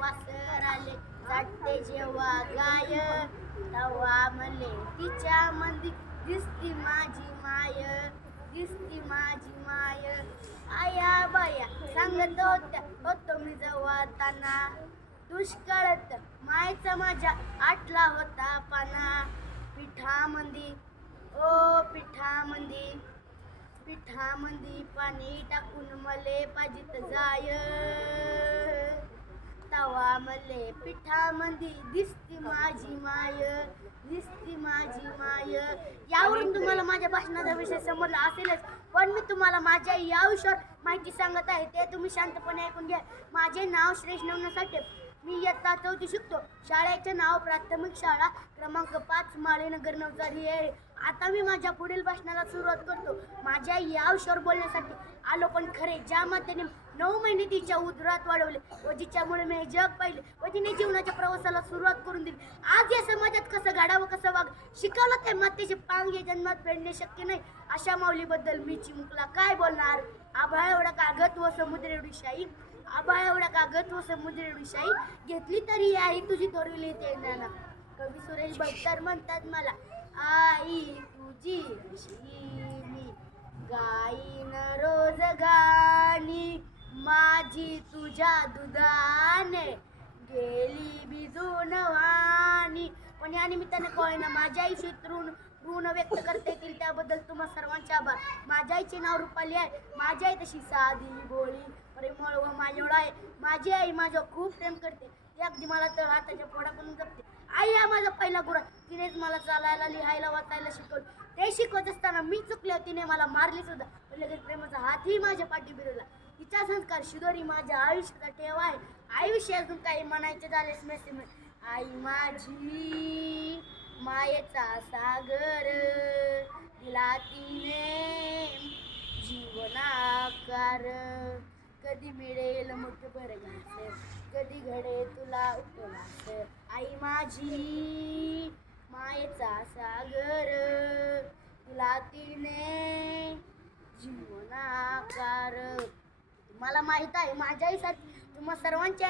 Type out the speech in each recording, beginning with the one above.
वासर आले चाटते जेव्हा गाय, तवा मले तिच्या मंदी दिसती माझी माय, दिसती माझी माय. आया बाया सांगत होतो मी जवळताना, दुष्काळात मायचा माझ्या आटला होता पाना. पिठामंदी ओ पिठामंदी पाणी टाकून मले पाजीत जाय, तवा मले पिठामंदी दिसती माझी माय, दिसती माझी माय. यावरून तुम्हाला माझ्या भाषणाचा विषय समजला असेलच, पण मी तुम्हाला माझ्या या विषयावर माहिती सांगत आहे, ते तुम्ही शांतपणे ऐकून घ्या. माझे नाव श्रेष्ठ नवनाथ. मी इयत्ता 4थी शिकतो. शाळेचे नाव प्राथमिक शाळा क्रमांक 5 माळेनगर नवसारी आहे. आता मी माझ्या पुढील भाषणाला सुरुवात करतो. माझ्या या विषयावर बोलण्यासाठी आलो, पण खरे ज्या मातेने 9 महिने तिच्या उदरात वाढवले व जिच्यामुळे मी जग पाहिले व तिने जीवनाच्या प्रवासाला सुरुवात करून दिली. आज या समाजात कसं घडावं कसं वाग शिकवलं, त्या मातेचे पांगे जन्मात फेडणे शक्य नाही. अशा माऊलीबद्दल मी चिमुकला काय बोलणार. आभाळ एवढा कागद व समुद्र एवढी शाही, आभाळ एवढा कागद व समुद्र एवढी शाही, घेतली तरी आई तुझी थोरविली ते ज्ञाना. कवी सुरेश भट म्हणतात मला, आई तुझी मी गाईन रोज गाणी, माझी तुझ्या दुधाने गेली भिजून वाणी. पण या निमित्ताने कळेना माझ्या आयुष्यात ऋण व्यक्त करता येतील त्याबद्दल तुम्हा सर्वांचे आभार. माझ्या आईचे नाव रुपाली आहे. माझी आई तशी साधी भोळी प्रेमळ व माझ्यावर आहे. माझी आई माझ्यावर खूप प्रेम करते. ती अगदी मला तर हाताच्या फोडाकडून जपते. आई हा माझा पहिला गुरु. तिनेच मला चालायला लिहायला वाचायला शिकवलं. ते शिकवत असताना मी चुकले, तिने मला मारली सुद्धा, पण लगेच प्रेमाचा हातही माझ्या पाठी फिरवला. तिचा संस्कार शिदोरी माझ्या आयुष्याचा ठेवा आहे. आयुष्य अजून काही म्हणायचे झालेच नसेल. आई माझी मायेचा सागर, दिला तिने जीवनाकार. कधी मिळेल मुठभर घास, कधी घडे तुला उपवास. आई माझी मायेचा सागर, दिला तिने जीवनाकार. मला माहित आहे माझ्या आईसाठी तुम्हा सर्वांच्या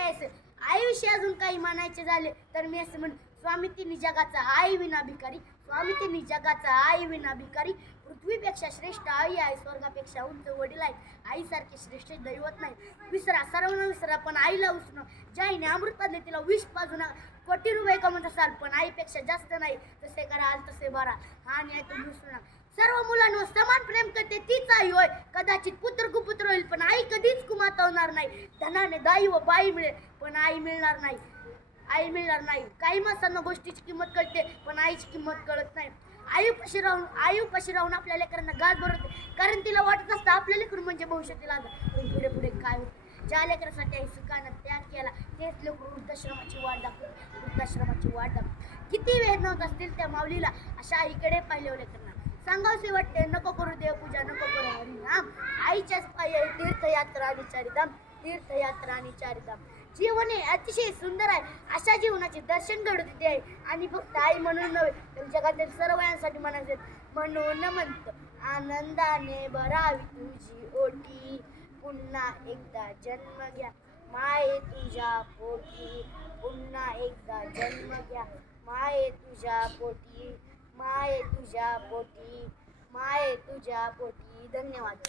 आयुष्य अजून काही म्हणायचे झाले तर मी असं म्हणेन, स्वामी तिन्ही जगाचा आई विना भिकारी, स्वामी तिन्ही जगाचा आई विना भिकारी. पृथ्वीपेक्षा श्रेष्ठ आई आहे, स्वर्गापेक्षा उंच वडील आहे. आईसारखे श्रेष्ठ दैवत नाही. विसरा सर्वांना विसरा, पण आईला विसरू. ज्या आईने अमृत पाजले तिला विष पाजू नका. कोटी रुपये कमवत असाल पण आईपेक्षा जास्त नाही. तसे कराल तसे भरा, हा न्याय तुम्ही विसरू नका. सर्व मुलांवर समान प्रेम करते तीच आई होय. कदाचित पुत्र कुपुत्र होईल पण आई कधीच कुमावणार नाही. धनाने दाई व बाई मिळेल पण आई मिळणार नाही, आई मिळणार नाही. काही माणसांना गोष्टीची किंमत कळते पण आईची किंमत कळत नाही. आईपाशी राहून आपल्या लेकरांना गाज भरवते, कारण तिला वाटत असतं आपल्या लेकरू म्हणजे भविष्यातील आधार. पण पुढे पुढे काय होतं, ज्या लेकरासाठी आई सुखानं त्याग केला तेच लोक वृद्धाश्रमाची वाट दाखवतात. किती वेदना होत असतील त्या माऊलीला अशा आईकडे पाहिले लेकरांना. सांगावसे वाटते नको करू देवपूजा, नको करू हरिनाम. आईच्याच पायी तीर्थयात्रा आणि चारिधाम, तीर्थयात्रा आणि चारिधाम. जीवन हे अतिशय सुंदर आहे. अशा जीवनाचे दर्शन घडू देते आहे. आणि फक्त आई म्हणून नव्हे तर जगातील सर्व यांसाठी म्हणायचे म्हणून म्हणतो, आनंदाने भरावी तुझी ओटी, पुन्हा एकदा जन्म घ्या माये तुझ्या पोटी, पुन्हा एकदा जन्म घ्या माये तुझ्या पोटी, माये तुझ्या पोटी, माये तुझ्या पोटी. धन्यवाद.